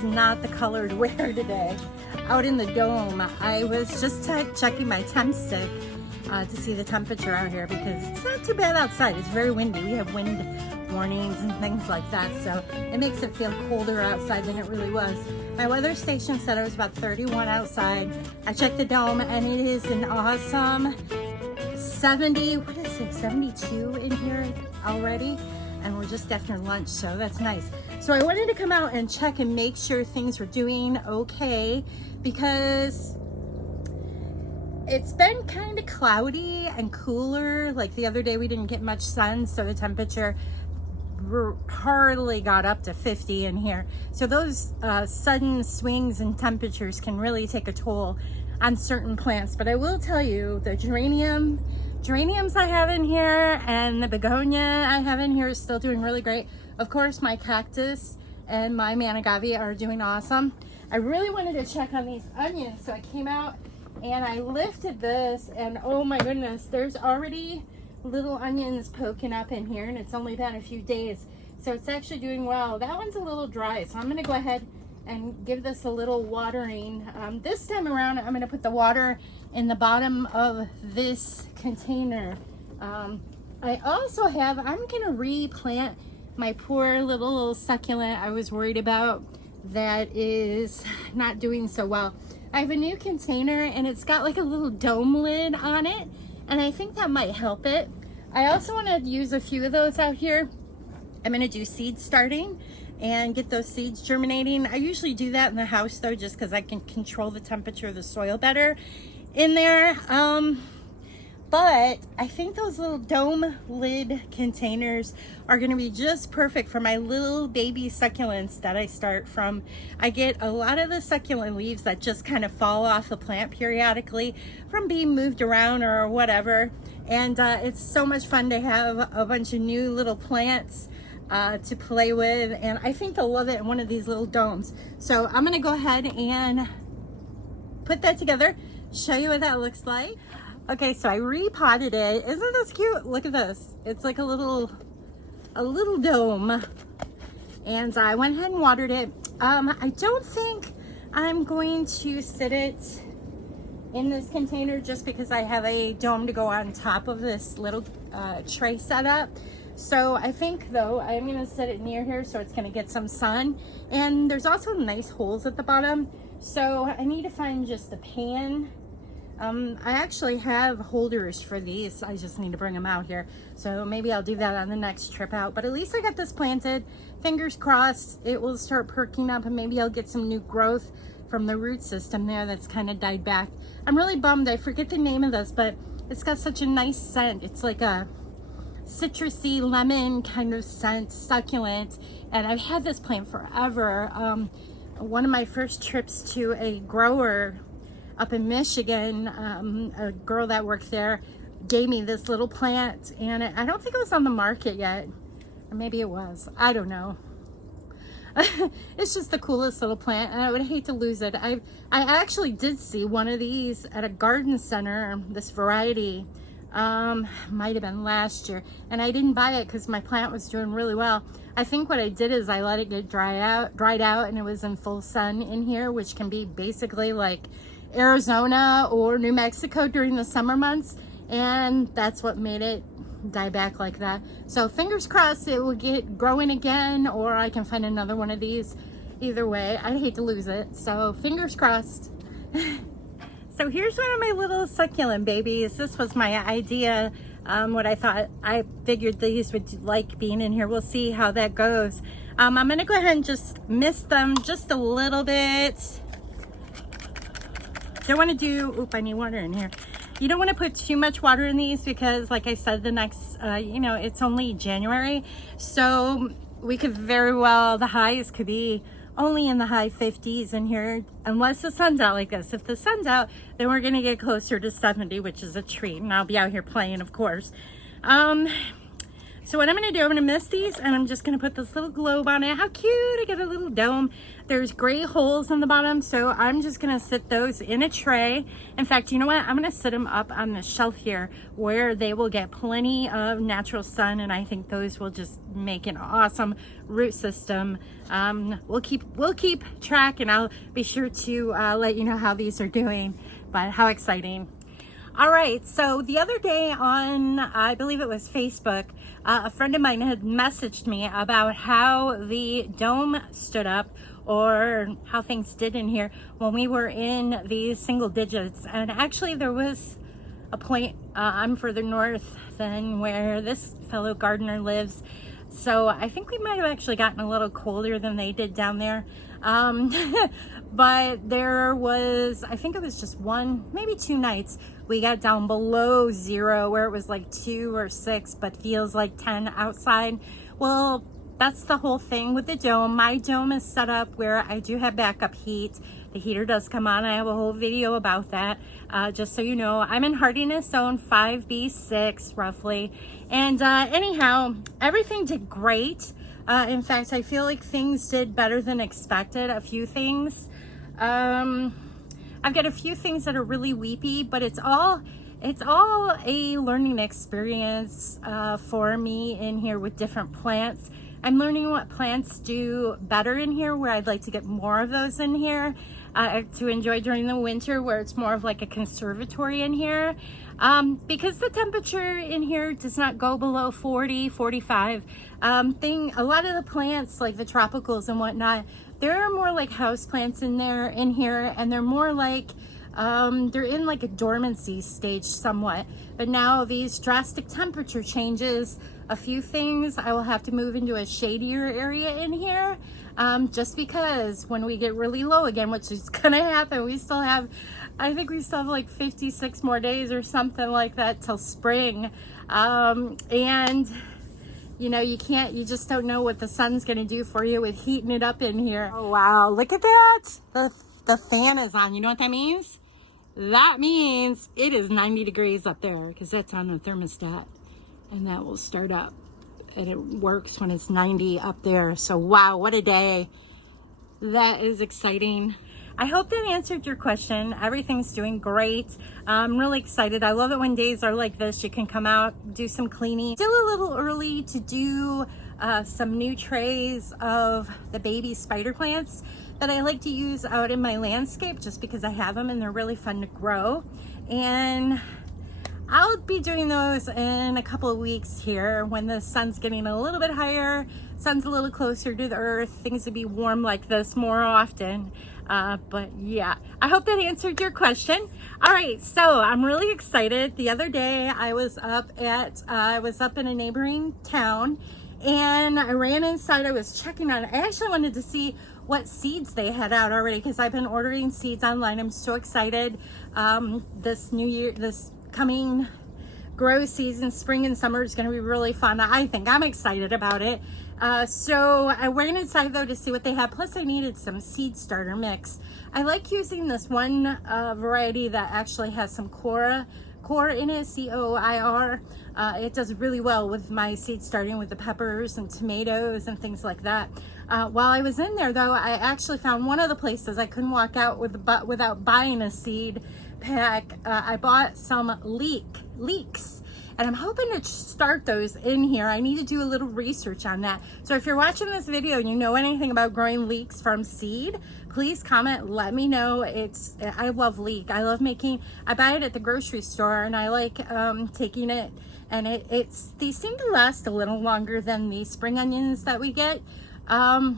is not the color to wear today. Out in the dome, I was just checking my temp stick to see the temperature out here because it's not too bad outside. It's very windy. We have wind warnings and things like that, so it makes it feel colder outside than it really was. My weather station said it was about 31 outside. I checked the dome and it is an awesome 72 in here already, and we're just after lunch, so that's nice. So I wanted to come out and check and make sure things were doing okay because it's been kind of cloudy and cooler. Like the other day we didn't get much sun, so the temperature hardly got up to 50 in here. So those sudden swings in temperatures can really take a toll on certain plants. But I will tell you, the geraniums I have in here and the begonia I have in here is still doing really great. Of course, my cactus and my managave are doing awesome. I really wanted to check on these onions, so I came out and I lifted this, and oh my goodness, there's already little onions poking up in here, and it's only been a few days, so it's actually doing well. That one's a little dry, so I'm going to go ahead and give this a little watering. This time around, I'm going to put the water in the bottom of this container. I also have, I'm going to replant my poor little succulent I was worried about that is not doing so well. I have a new container and it's got like a little dome lid on it, and I think that might help it. I also want to use a few of those out here. I'm going to do seed starting and get those seeds germinating. I usually do that in the house though, just because I can control the temperature of the soil better in there. But I think those little dome lid containers are going to be just perfect for my little baby succulents that I start from. I get a lot of the succulent leaves that just kind of fall off the plant periodically from being moved around or whatever. And it's so much fun to have a bunch of new little plants to play with. And I think they'll love it in one of these little domes. So I'm going to go ahead and put that together, show you what that looks like. Okay, so I repotted it. Isn't this cute? Look at this. It's like a little dome. And I went ahead and watered it. I don't think I'm going to sit it in this container just because I have a dome to go on top of this little tray setup. So I think though I'm going to set it near here so it's going to get some sun. And there's also nice holes at the bottom. So I need to find just a pan. I actually have holders for these. I just need to bring them out here. So maybe I'll do that on the next trip out. But at least I got this planted. Fingers crossed it will start perking up and maybe I'll get some new growth from the root system there that's kind of died back. I'm really bummed. I forget the name of this, but it's got such a nice scent. It's like a citrusy lemon kind of scent, succulent. And I've had this plant forever. One of my first trips to a grower up in Michigan, a girl that worked there gave me this little plant, and I don't think it was on the market yet, or maybe it was, I don't know. It's just the coolest little plant, and I would hate to lose it. I actually did see one of these at a garden center, this variety, might have been last year, and I didn't buy it because my plant was doing really well. I think what I did is I let it get dried out, and it was in full sun in here, which can be basically like Arizona or New Mexico during the summer months, and that's what made it die back like that. So fingers crossed it will get growing again, or I can find another one of these. Either way, I'd hate to lose it, so fingers crossed. So here's one of my little succulent babies. This was my idea, what I figured these would like being in here. We'll see how that goes. I'm gonna go ahead and just mist them just a little bit. Don't want to do, oop, I need water in here. You don't want to put too much water in these because, like I said, the next, it's only January. So we could very well, the highs could be only in the high 50s in here, unless the sun's out like this. If the sun's out, then we're going to get closer to 70, which is a treat. And I'll be out here playing, of course. So what I'm gonna do, I'm gonna mist these and I'm just gonna put this little globe on it. How cute, I got a little dome. There's gray holes in the bottom, so I'm just gonna sit those in a tray. In fact, you know what? I'm gonna sit them up on the shelf here where they will get plenty of natural sun, and I think those will just make an awesome root system. We'll keep track, and I'll be sure to let you know how these are doing, but how exciting. All right, so the other day on, I believe it was Facebook, a friend of mine had messaged me about how the dome stood up, or how things did in here when we were in these single digits. And actually there was a point, I'm further north than where this fellow gardener lives, so I think we might have actually gotten a little colder than they did down there. But there was, I think it was just one, maybe 2 nights we got down below 0, where it was like 2 or 6, but feels like 10 outside. Well, that's the whole thing with the dome. My dome is set up where I do have backup heat. The heater does come on. I have a whole video about that. Just so you know, I'm in hardiness zone 5B6 roughly. And anyhow, everything did great. In fact, I feel like things did better than expected. A few things. I've got a few things that are really weepy, but it's all a learning experience for me in here with different plants. I'm learning what plants do better in here, where I'd like to get more of those in here to enjoy during the winter, where it's more of like a conservatory in here. Because the temperature in here does not go below 40, 45. A lot of the plants, like the tropicals and whatnot, there are more like house plants in here, and they're more like they're in like a dormancy stage somewhat. But now these drastic temperature changes, a few things, I will have to move into a shadier area in here, just because when we get really low again, which is gonna happen, I think we still have like 56 more days or something like that till spring. And you know, you just don't know what the sun's gonna do for you with heating it up in here. Oh wow, look at that. The fan is on. You know what that means? That means it is 90 degrees up there, because that's on the thermostat, and that will start up, and it works when it's 90 up there. So wow, what a day. That is exciting. I hope that answered your question. Everything's doing great. I'm really excited. I love it when days are like this. You can come out, do some cleaning. Still a little early to do some new trays of the baby spider plants that I like to use out in my landscape, just because I have them and they're really fun to grow. And I'll be doing those in a couple of weeks here when the sun's getting a little bit higher, sun's a little closer to the earth, things will be warm like this more often. But yeah, I hope that answered your question. All right, so I'm really excited. The other day I was up in a neighboring town, and I ran inside. I was checking on it. I actually wanted to see what seeds they had out already, because I've been ordering seeds online. I'm so excited. This new year, this coming grow season, spring and summer, is going to be really fun. I think I'm excited about it. So I went inside though to see what they had. Plus I needed some seed starter mix. I like using this one variety that actually has some core in it, C-O-I-R. It does really well with my seed starting with the peppers and tomatoes and things like that. While I was in there though, I actually found one of the places I couldn't walk out without buying a seed pack. I bought some leeks. And I'm hoping to start those in here. I need to do a little research on that. So if you're watching this video and you know anything about growing leeks from seed, please comment, let me know. I love leek. I love I buy it at the grocery store, and I like taking it, and they seem to last a little longer than the spring onions that we get. Yeah,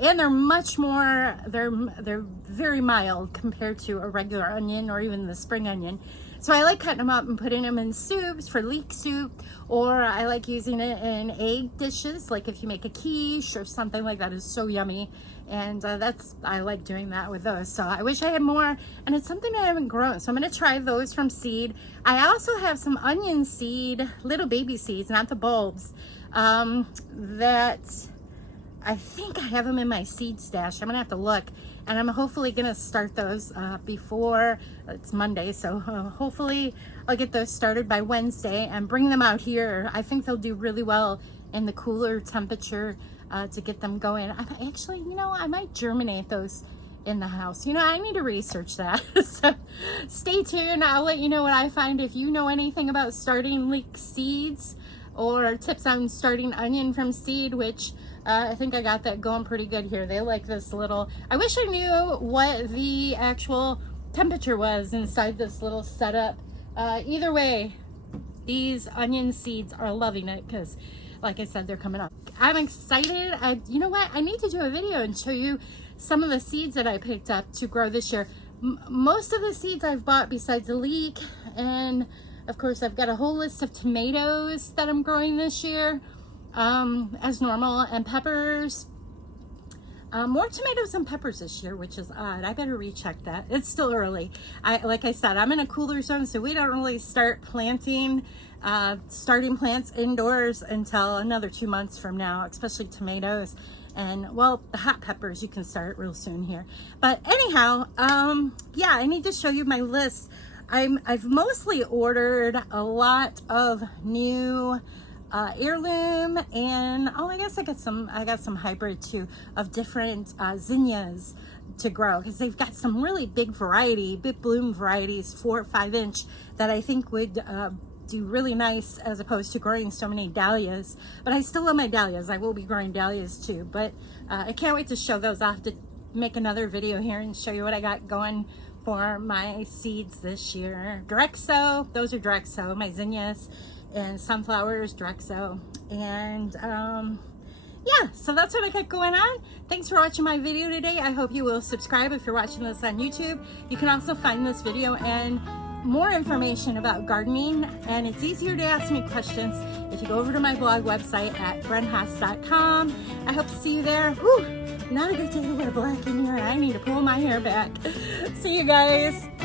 and they're much more, they're very mild compared to a regular onion or even the spring onion. So I like cutting them up and putting them in soups for leek soup, or I like using it in egg dishes, like if you make a quiche or something like that. Is so yummy. And I like doing that with those. So I wish I had more, and it's something I haven't grown. So I'm gonna try those from seed. I also have some onion seed, little baby seeds, not the bulbs, that I think I have them in my seed stash. I'm gonna have to look. and I'm hopefully gonna start those before it's Monday, so hopefully I'll get those started by Wednesday and bring them out here. I think they'll do really well in the cooler temperature to get them going. Actually, you know, I might germinate those in the house. You know, I need to research that. So stay tuned. I'll let you know what I find. If you know anything about starting leek seeds or tips on starting onion from seed, which I think I got that going pretty good here. They like this little, I wish I knew what the actual temperature was inside this little setup. Either way, these onion seeds are loving it because, like I said, they're coming up. I'm excited. You know what? I need to do a video and show you some of the seeds that I picked up to grow this year. Most of the seeds I've bought besides the leek, and of course I've got a whole list of tomatoes that I'm growing this year as normal, and peppers. More tomatoes and peppers this year, which is odd. I better recheck that. It's still early. Like I said, I'm in a cooler zone, so we don't really start planting, starting plants indoors until another 2 months from now, especially tomatoes. And well, the hot peppers you can start real soon here. But anyhow, yeah, I need to show you my list. I've mostly ordered a lot of new heirloom, and oh, I guess I got some hybrid too of different zinnias to grow, because they've got some really big bloom varieties, 4 or 5 inch, that I think would do really nice as opposed to growing so many dahlias. But I still love my dahlias. I will be growing dahlias too, but I can't wait to show those. I'll have to make another video here and show you what I got going for my seeds this year. Direct sow, those are direct sow, my zinnias, and sunflowers, direct sow. And yeah, so that's what I got going on. Thanks for watching my video today. I hope you will subscribe if you're watching this on YouTube. You can also find this video and more information about gardening, and it's easier to ask me questions if you go over to my blog website at brenhaas.com. I hope to see you there. Whew, not a good day to wear black in here. I need to pull my hair back. See you guys.